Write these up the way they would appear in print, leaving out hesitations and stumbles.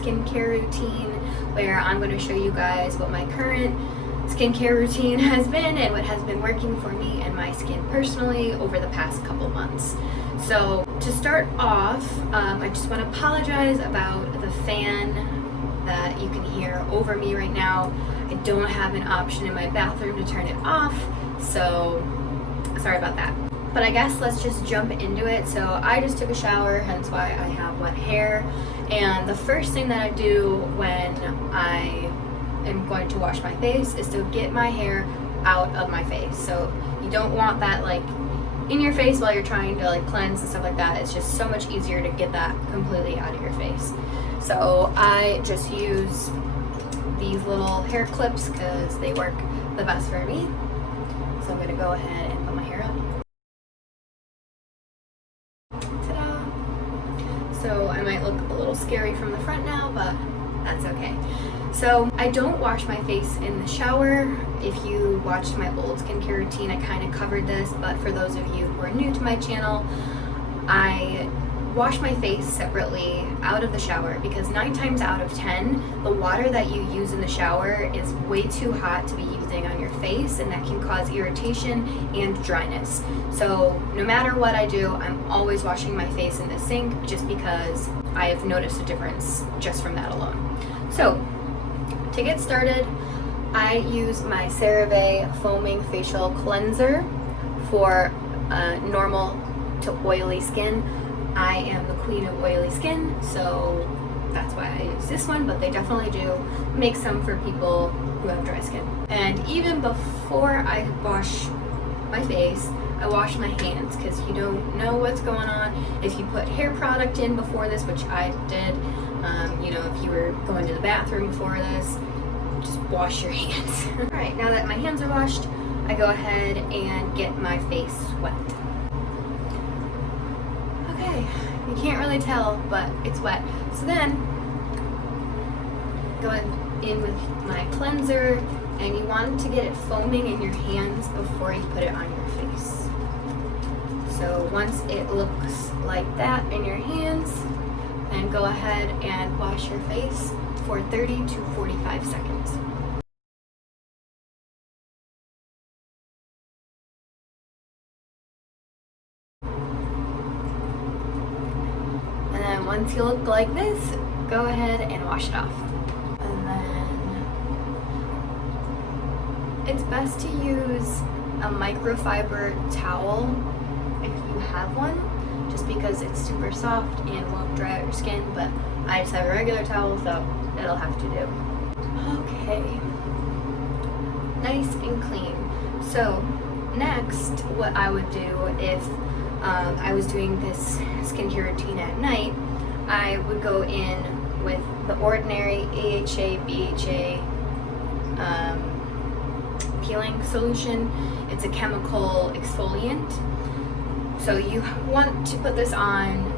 skincare routine where I'm going to show you guys what my current skincare routine has been and what has been working for me and my skin personally over the past couple months. So to start off, I just want to apologize about the fan that you can hear over me right now. I don't have an option in my bathroom to turn it off, so sorry about that. But I guess let's just jump into it. So I just took a shower, hence why I have wet hair. And the first thing that I do when I am going to wash my face is to get my hair out of my face. So you don't want that like in your face while you're trying to like cleanse and stuff like that. It's just so much easier to get that completely out of your face. So I just use these little hair clips because they work the best for me. So I'm gonna go ahead and put my hair up. So I might look a little scary from the front now, but that's okay. So I don't wash my face in the shower. If you watched my old skincare routine, I kind of covered this, but for those of you who are new to my channel, I wash my face separately out of the shower because 9 times out of 10, the water that you use in the shower is way too hot to be using on your face, and that can cause irritation and dryness. So no matter what I do, I'm always washing my face in the sink just because I have noticed a difference just from that alone. So to get started, I use my CeraVe Foaming Facial Cleanser for normal to oily skin. I am the queen of oily skin, so that's why I use this one, but they definitely do make some for people who have dry skin. And even before I wash my face, I wash my hands because you don't know what's going on. If you put hair product in before this, which I did, you know, if you were going to the bathroom before this, just wash your hands. All right, now that my hands are washed, I go ahead and get my face wet. Okay, you can't really tell, but it's wet. So then, go in with my cleanser, and you want to get it foaming in your hands before you put it on your face. So once it looks like that in your hands, then go ahead and wash your face for 30 to 45 seconds. And then once you look like this, go ahead and wash it off. And then it's best to use a microfiber towel if you have one, just because it's super soft and won't dry out your skin, but I just have a regular towel, so it'll have to do. Okay, nice and clean. So next, what I would do if I was doing this skincare routine at night, I would go in with the ordinary AHA, BHA peeling solution. It's a chemical exfoliant. So you want to put this on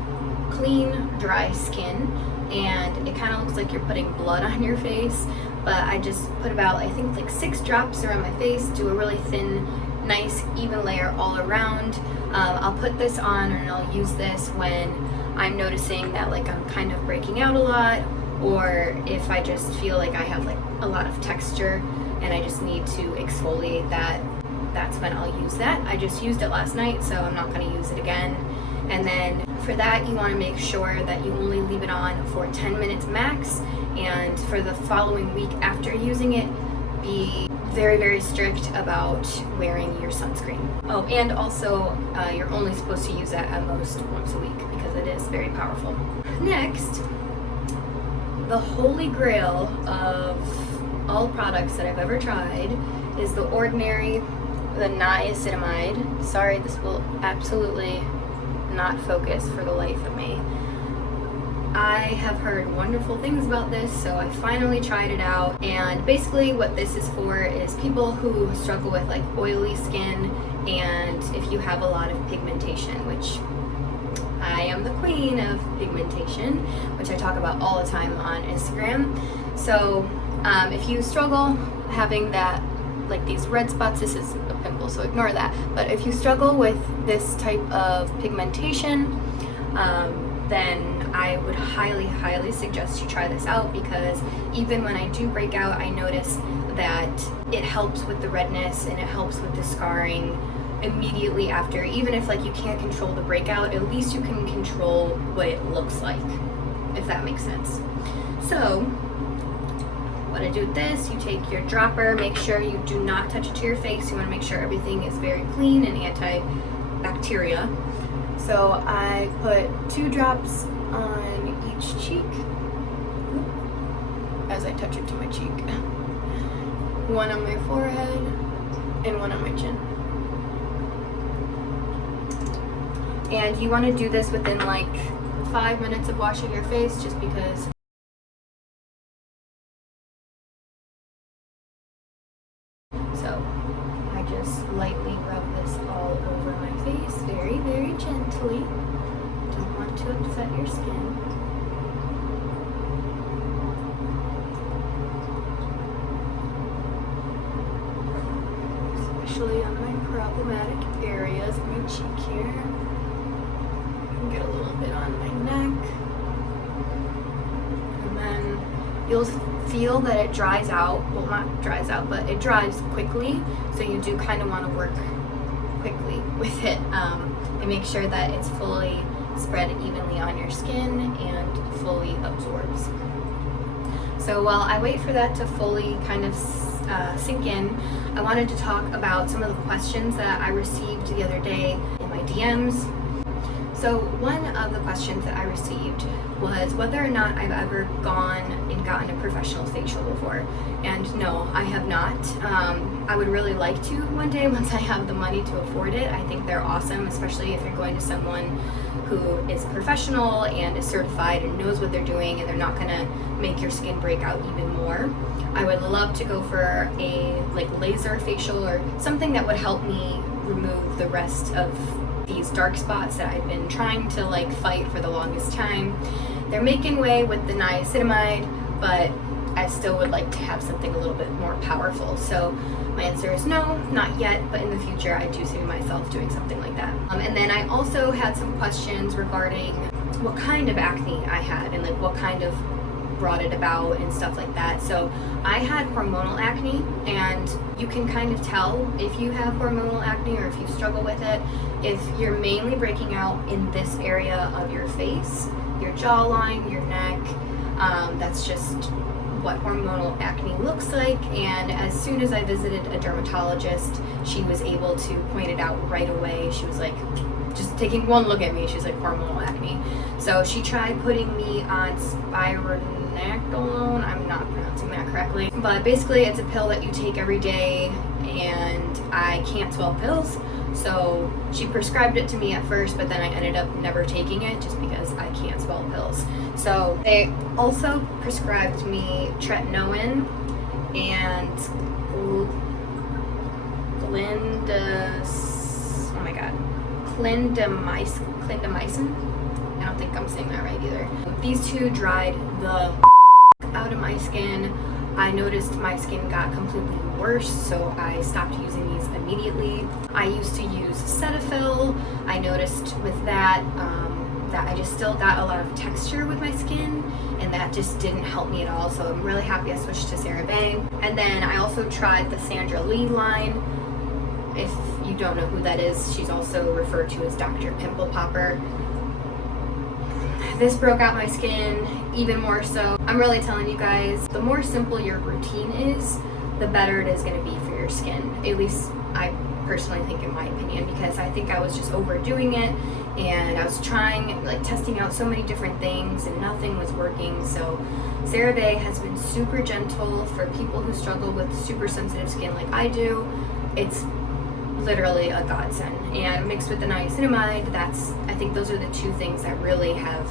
clean, dry skin, and it kind of looks like you're putting blood on your face, but I just put about, I think, like 6 drops around my face, do a really thin, nice, even layer all around. I'll put this on, and I'll use this when I'm noticing that like I'm kind of breaking out a lot, or if I just feel like I have like a lot of texture and I just need to exfoliate that. That's when I'll use that. I just used it last night, so I'm not going to use it again. And then for that, you want to make sure that you only leave it on for 10 minutes max, and for the following week after using it, be very, very strict about wearing your sunscreen. Oh, and also you're only supposed to use that at most once a week because it is very powerful. Next, the holy grail of all products that I've ever tried is the ordinary, the Niacinamide. Sorry, this will absolutely not focus for the life of me. I have heard wonderful things about this, so I finally tried it out. And basically what this is for is people who struggle with like oily skin, and if you have a lot of pigmentation, which I am the queen of pigmentation, which I talk about all the time on Instagram. So if you struggle having that, like these red spots, this is a pimple, so ignore that. But if you struggle with this type of pigmentation, then I would highly suggest you try this out, because even when I do break out, I notice that it helps with the redness and it helps with the scarring immediately after. Even if like you can't control the breakout, at least you can control what it looks like, if that makes sense. So what I do with this, you take your dropper, make sure you do not touch it to your face. You want to make sure everything is very clean and antibacteria. So I put 2 drops on each cheek as I touch it to my cheek. 1 on my forehead and 1 on my chin. And you want to do this within like 5 minutes of washing your face, just because so I just lightly rub this all over my face, very gently. Don't want to upset your skin. Especially on my problematic areas of my cheek here. Get a little bit on my neck. And then you'll feel that it dries out. Well, not dries out, but it dries quickly. So you do kind of want to work quickly with it and make sure that it's fully spread evenly on your skin and fully absorbs. So while I wait for that to fully kind of sink in, I wanted to talk about some of the questions that I received the other day in my DMs. So one of the questions that I received was whether or not I've ever gone and gotten a professional facial before. And no, I have not. I would really like to one day once I have the money to afford it. I think they're awesome, especially if you're going to someone who is professional and is certified and knows what they're doing, and they're not gonna make your skin break out even more. I would love to go for a like laser facial or something that would help me remove the rest of these dark spots that I've been trying to like fight for the longest time. They're making way with the niacinamide, but I still would like to have something a little bit more powerful. So my answer is no, not yet, but in the future I do see myself doing something like that. And then I also had some questions regarding what kind of acne I had and like what kind of brought it about and stuff like that. So I had hormonal acne, and you can kind of tell if you have hormonal acne or if you struggle with it if you're mainly breaking out in this area of your face, your jawline, your neck. That's just what hormonal acne looks like, and as soon as I visited a dermatologist, she was able to point it out right away. She was like, just taking one look at me, she was like, hormonal acne. So she tried putting me on spironolactone. I'm not pronouncing that correctly, but basically it's a pill that you take every day, and I can't swallow pills. So she prescribed it to me at first, but then I ended up never taking it just because I can't swallow pills. So they also prescribed me tretinoin and clindamycin. I don't think I'm saying that right either. These 2 dried the out of my skin. I noticed my skin got completely worse, so I stopped using these immediately. I used to use Cetaphil. I noticed with that that I just still got a lot of texture with my skin, and that just didn't help me at all. So I'm really happy I switched to CeraVe. And then I also tried the Sandra Lee line. If you don't know who that is, she's also referred to as Dr. Pimple Popper. This broke out my skin even more so. I'm really telling you guys, the more simple your routine is, the better it is going to be for your skin. At least I personally think, in my opinion, because I think I was just overdoing it, and I was trying, like, testing out so many different things and nothing was working. So CeraVe has been super gentle for people who struggle with super sensitive skin like I do. It's literally a godsend, and mixed with the niacinamide, I think those are the 2 things that really have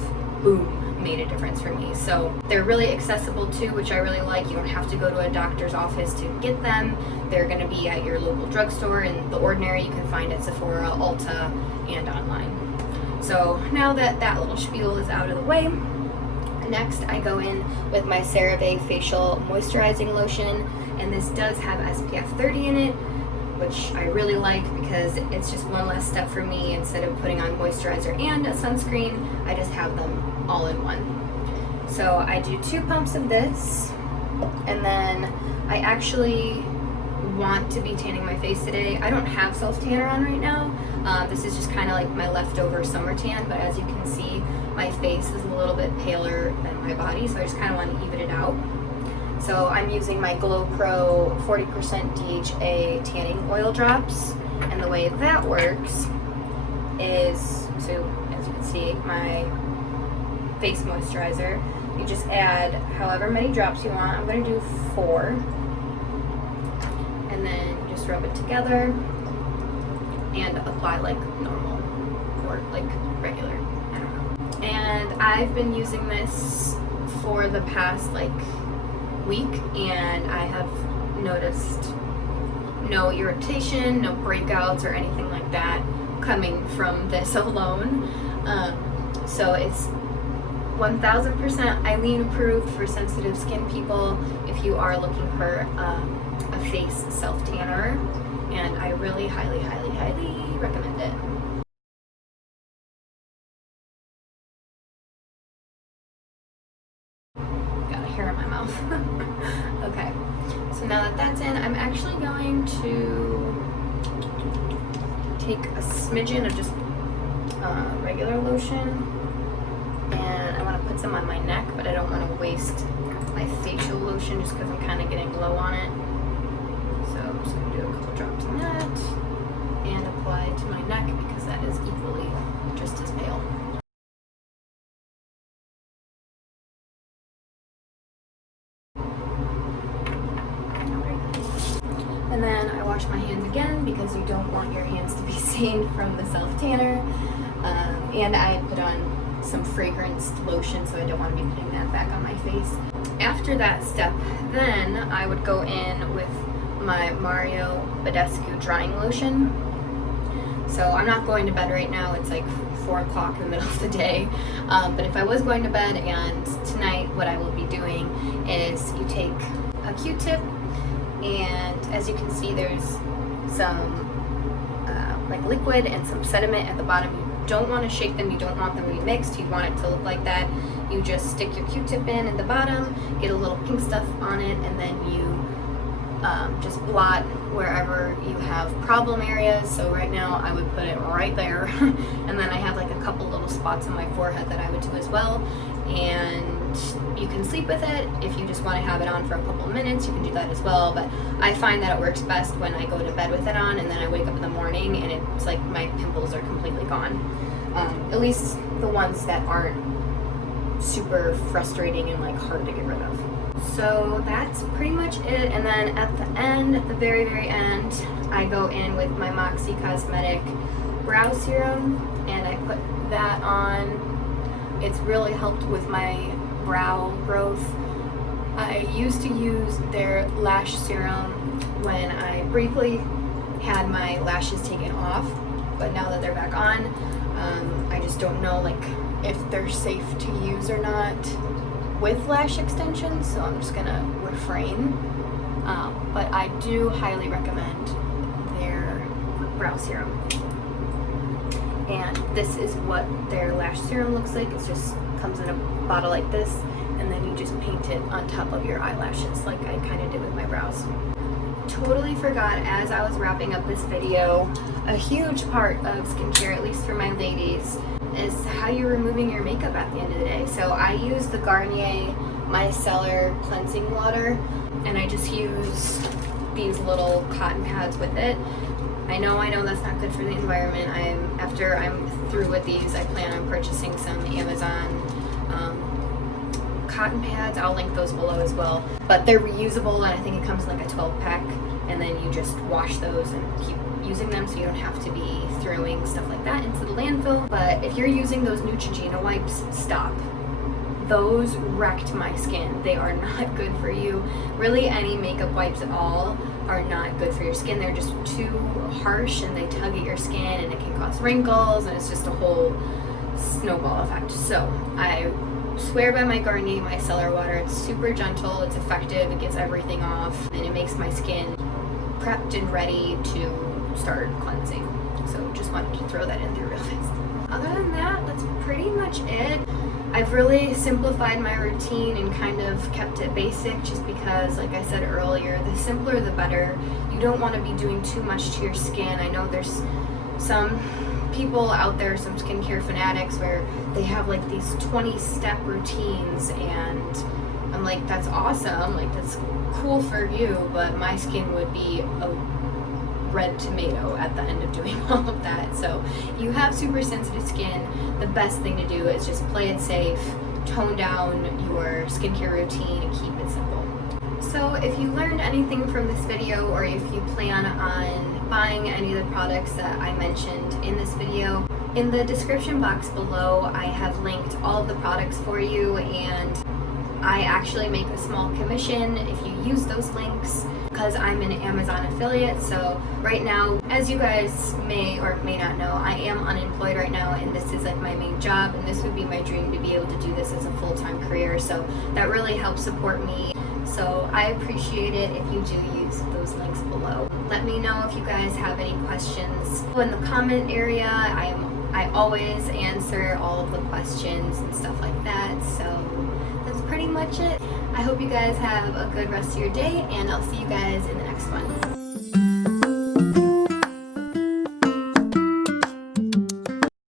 made a difference for me. So they're really accessible too, which I really like. You don't have to go to a doctor's office to get them. They're going to be at your local drugstore, and The Ordinary you can find at Sephora, Ulta, and online. So now that that little spiel is out of the way, next I go in with my CeraVe Facial Moisturizing Lotion, and this does have SPF 30 in it. which I really like because it's just one less step for me. Instead of putting on moisturizer and a sunscreen, I just have them all in one. So I do 2 pumps of this, and then I actually want to be tanning my face today. I don't have self-tanner on right now. This is just kind of like my leftover summer tan, but as you can see, my face is a little bit paler than my body, so I just kind of want to even it out. So I'm using my Glow Pro 40% DHA tanning oil drops, and the way that works is, so as you can see, my face moisturizer, you just add however many drops you want. I'm going to do 4, and then you just rub it together and apply like normal or like regular, I don't know. And I've been using this for the past like week, and I have noticed no irritation, no breakouts or anything like that coming from this alone. So it's 1000% Eileen approved for sensitive skin people if you are looking for a face self-tanner, and I really highly recommend it. Got a hair in my mouth. Okay, so now that that's in, I'm actually going to take a smidgen of just regular lotion, and I want to put some on my neck, but I don't want to waste my facial lotion just because I'm kind of getting low on it. So I'm just going to do a couple drops on that and apply it to my neck because that is equally just as pale. And then I wash my hands again because you don't want your hands to be stained from the self-tanner. And I put on some fragranced lotion, so I don't want to be putting that back on my face. After that step, then I would go in with my Mario Badescu drying lotion. So I'm not going to bed right now, it's like 4 o'clock in the middle of the day. But if I was going to bed, and tonight what I will be doing is you take a Q-tip, and as you can see there's some like liquid and some sediment at the bottom. You don't want to shake them, you don't want them to be mixed, you want it to look like that. You just stick your Q-tip in at the bottom, get a little pink stuff on it, and then you just blot wherever you have problem areas. So right now I would put it right there and then I have like a couple little spots on my forehead that I would do as well. And you can sleep with it. If you just want to have it on for a couple of minutes, you can do that as well, but I find that it works best when I go to bed with it on, and then I wake up in the morning and it's like my pimples are completely gone. At least the ones that aren't super frustrating and like hard to get rid of. So that's pretty much it. And then at the end, at the very end, I go in with my Moxie Cosmetic brow serum, and I put that on. It's really helped with my brow growth. I used to use their lash serum when I briefly had my lashes taken off, but now that they're back on, I just don't know like if they're safe to use or not with lash extensions, so I'm just gonna refrain. But I do highly recommend their brow serum. And this is what their lash serum looks like. It just comes in a bottle like this, and then you just paint it on top of your eyelashes like I kind of did with my brows. Totally forgot, as I was wrapping up this video, a huge part of skincare, at least for my ladies, is how you're removing your makeup at the end of the day. So I use the Garnier Micellar Cleansing Water, and I just use these little cotton pads with it. I know that's not good for the environment. After I'm through with these, I plan on purchasing some Amazon cotton pads. I'll link those below as well. But they're reusable, and I think it comes in like a 12-pack, and then you just wash those and keep using them, so you don't have to be throwing stuff like that into the landfill. But if you're using those Neutrogena wipes, stop. Those wrecked my skin. They are not good for you. Really, any makeup wipes at all are not good for your skin. They're just too harsh, and they tug at your skin, and it can cause wrinkles, and it's just a whole snowball effect. So I swear by my Garnier Micellar water. It's super gentle, it's effective, it gets everything off, and it makes my skin prepped and ready to start cleansing. So just wanted to throw that in there real fast. Other than that, that's pretty much it. I've really simplified my routine and kind of kept it basic just because, like I said earlier, the simpler the better. You don't want to be doing too much to your skin. I know there's some people out there, some skincare fanatics, where they have like these 20-step routines, and I'm like, that's awesome, like that's cool for you, but my skin would be a red tomato at the end of doing all of that. So you have super sensitive skin, the best thing to do is just play it safe, tone down your skincare routine, and keep it simple. So if you learned anything from this video, or if you plan on buying any of the products that I mentioned in this video, in the description box below I have linked all of the products for you, and I actually make a small commission if you use those links because I'm an Amazon affiliate. So right now, as you guys may or may not know, I am unemployed right now, and this is like my main job, and this would be my dream to be able to do this as a full-time career. So that really helps support me. So I appreciate it if you do use those links below. Let me know if you guys have any questions in the comment area. I always answer all of the questions and stuff like that. So that's pretty much it. I hope you guys have a good rest of your day, and I'll see you guys in the next one.